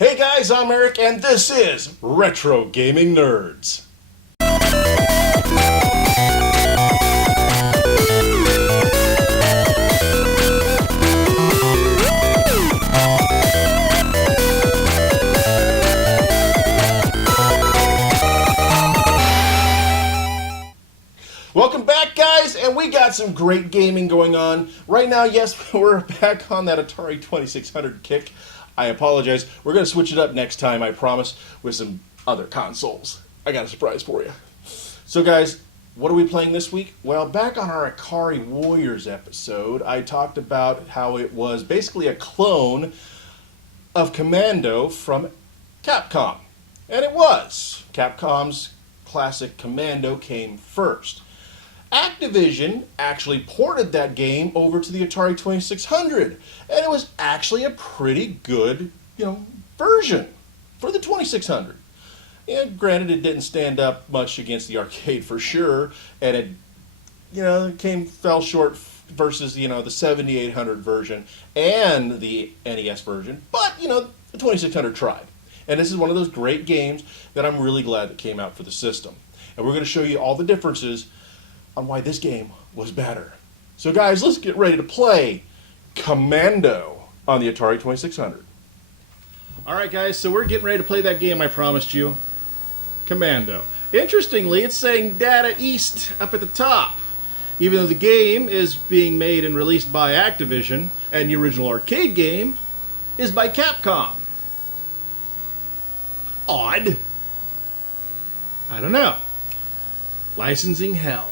Hey guys, I'm Eric, and this is Retro Gaming Nerds. Welcome back, guys, and we got some great gaming going on. Right now, yes, we're back on that Atari 2600 kick. I apologize. We're going to switch it up next time, I promise, with some other consoles. I got a surprise for you. So, guys, what are we playing this week? Well, back on our Atari Warriors episode, I talked about how it was basically a clone of Commando from Capcom. And it was. Capcom's classic Commando came first. Activision actually ported that game over to the Atari 2600, and it was actually a pretty good, version for the 2600. And granted, it didn't stand up much against the arcade for sure, and it fell short versus the 7800 version and the NES version, but the 2600 tried. And this is one of those great games that I'm really glad that came out for the system. And we're going to show you all the differences on why this game was better. So guys, let's get ready to play Commando on the Atari 2600. Alright guys, so we're getting ready to play that game I promised you. Commando. Interestingly, it's saying Data East up at the top. Even though the game is being made and released by Activision, and the original arcade game is by Capcom. Odd. I don't know. Licensing hell.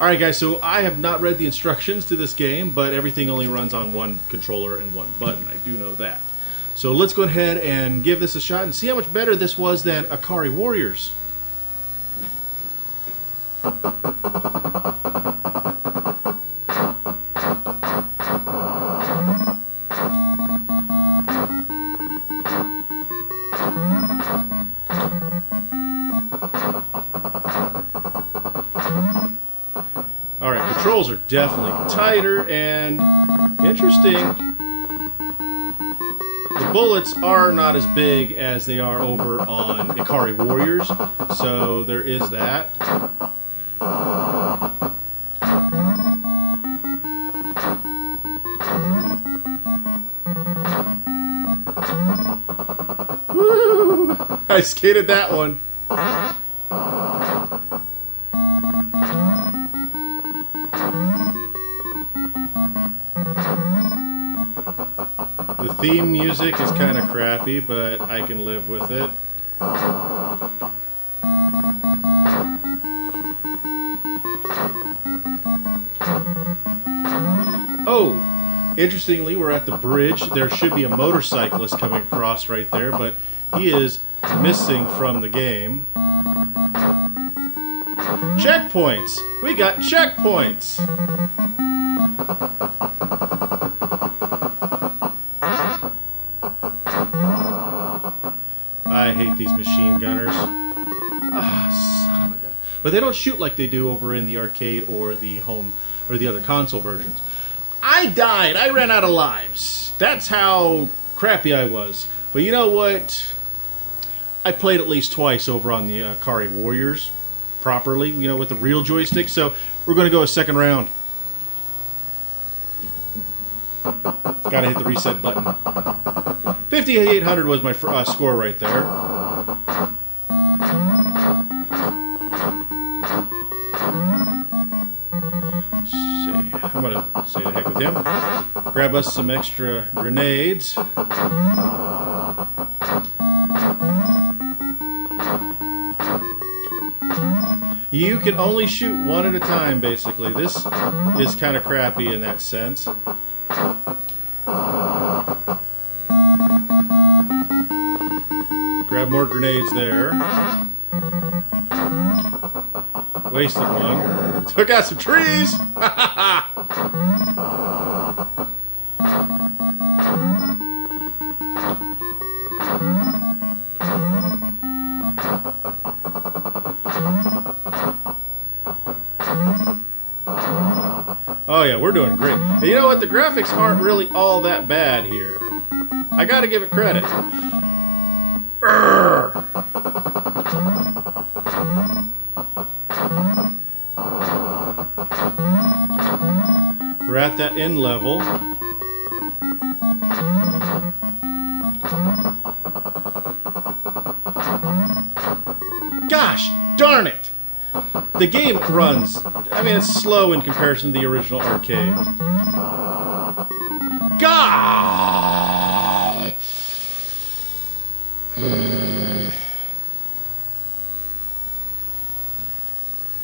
Alright guys, so I have not read the instructions to this game, but everything only runs on one controller and one button. I do know that. So let's go ahead and give this a shot and see how much better this was than Atari Warriors. Alright, controls are definitely tighter and interesting. The bullets are not as big as they are over on Atari Warriors, so there is that. Woo! I skated that one. The theme music is kind of crappy, but I can live with it. Oh, interestingly, we're at the bridge. There should be a motorcyclist coming across right there, but he is missing from the game. Checkpoints! We got checkpoints! I hate these machine gunners. Son of a gun. But they don't shoot like they do over in the arcade or the home or the other console versions. I died. I ran out of lives. That's how crappy I was. But you know what? I played at least twice over on the Atari Warriors properly, with the real joystick. So we're going to go a second round. Gotta hit the reset button. 5,800 was my score right there. Let's see. I'm gonna say the heck with him. Grab us some extra grenades. You can only shoot one at a time, basically. This is kind of crappy in that sense. Grab more grenades there. Wasted one. Took out some trees! Oh yeah, we're doing great. And you know what? The graphics aren't really all that bad here. I gotta give it credit. Urgh. We're at that end level. Gosh darn it! The game runs, I mean, it's slow in comparison to the original arcade. God!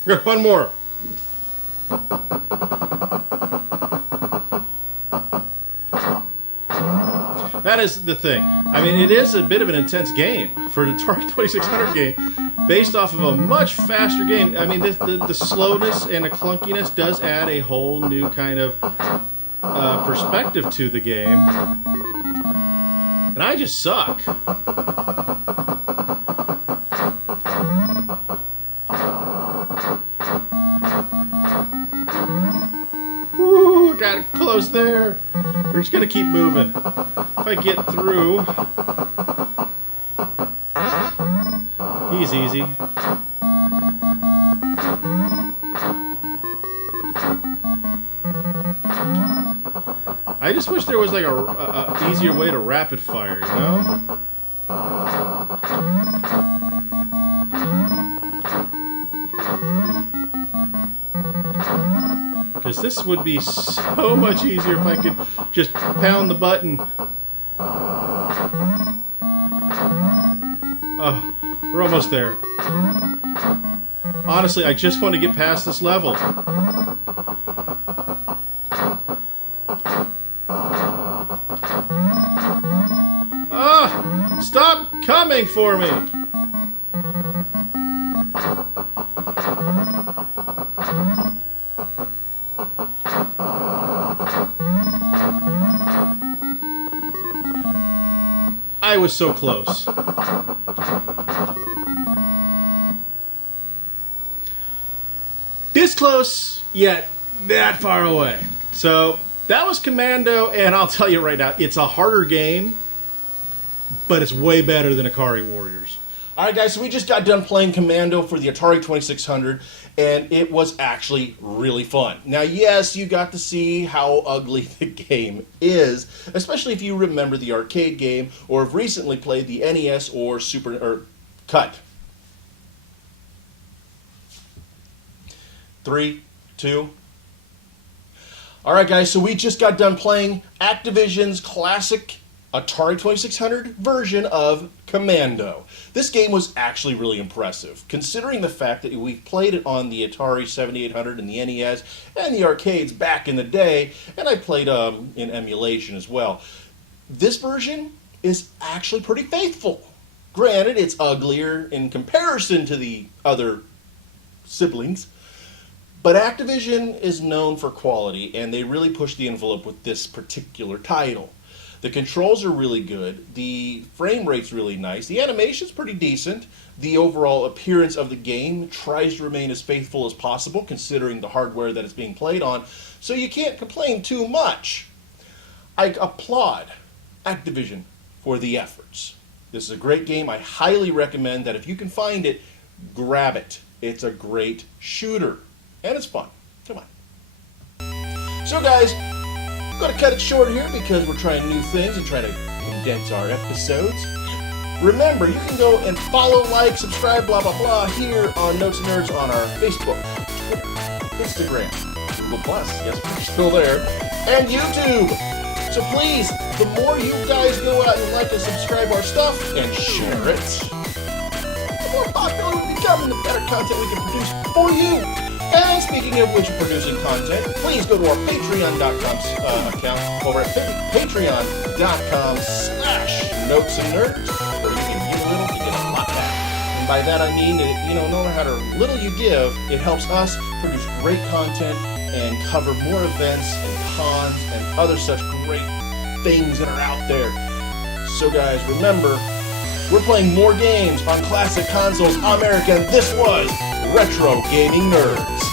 Here, one more. That is the thing. I mean, it is a bit of an intense game for an Atari 2600 game, based off of a much faster game. I mean, the slowness and the clunkiness does add a whole new kind of perspective to the game. And I just suck. Woo, got it close there. We're just going to keep moving. If I get through... He's easy. I just wish there was like a easier way to rapid fire, you know? Because this would be so much easier if I could just pound the button. Oh, we're almost there. Honestly, I just want to get past this level. Ah! Stop coming for me! I was so close. This close, yet that far away. So that was Commando, and I'll tell you right now, it's a harder game, but it's way better than Ikari Warriors. Alright guys, so we just got done playing Commando for the Atari 2600, and it was actually really fun. Now yes, you got to see how ugly the game is, especially if you remember the arcade game, or have recently played the NES or Cut. 3, 2. Alright guys, so we just got done playing Activision's classic Atari 2600 version of Commando. This game was actually really impressive, considering the fact that we played it on the Atari 7800 and the NES and the arcades back in the day, and I played in emulation as well. This version is actually pretty faithful. Granted, it's uglier in comparison to the other siblings, but Activision is known for quality, and they really pushed the envelope with this particular title. The controls are really good, the frame rate's really nice, the animation's pretty decent, the overall appearance of the game tries to remain as faithful as possible considering the hardware that it's being played on, so you can't complain too much. I applaud Activision for the efforts. This is a great game. I highly recommend that if you can find it, grab it. It's a great shooter, and it's fun. Come on. So guys, I'm going to cut it short here because we're trying new things and trying to condense our episodes. Remember, you can go and follow, like, subscribe, blah, blah, blah, here on Notes and Nerds on our Facebook, Twitter, Instagram, Google+, yes, we're still there, and YouTube. So please, the more you guys go out and like and subscribe our stuff and share it, the more popular we become and the better content we can produce for you. And speaking of which, producing content, please go to our Patreon.com account over at patreon.com/notesandnerds, where you can give a little to get a lot back. And by that I mean that, no matter little you give, it helps us produce great content and cover more events and cons and other such great things that are out there. So guys, remember, we're playing more games on classic consoles America, and this was Retro Gaming Nerds.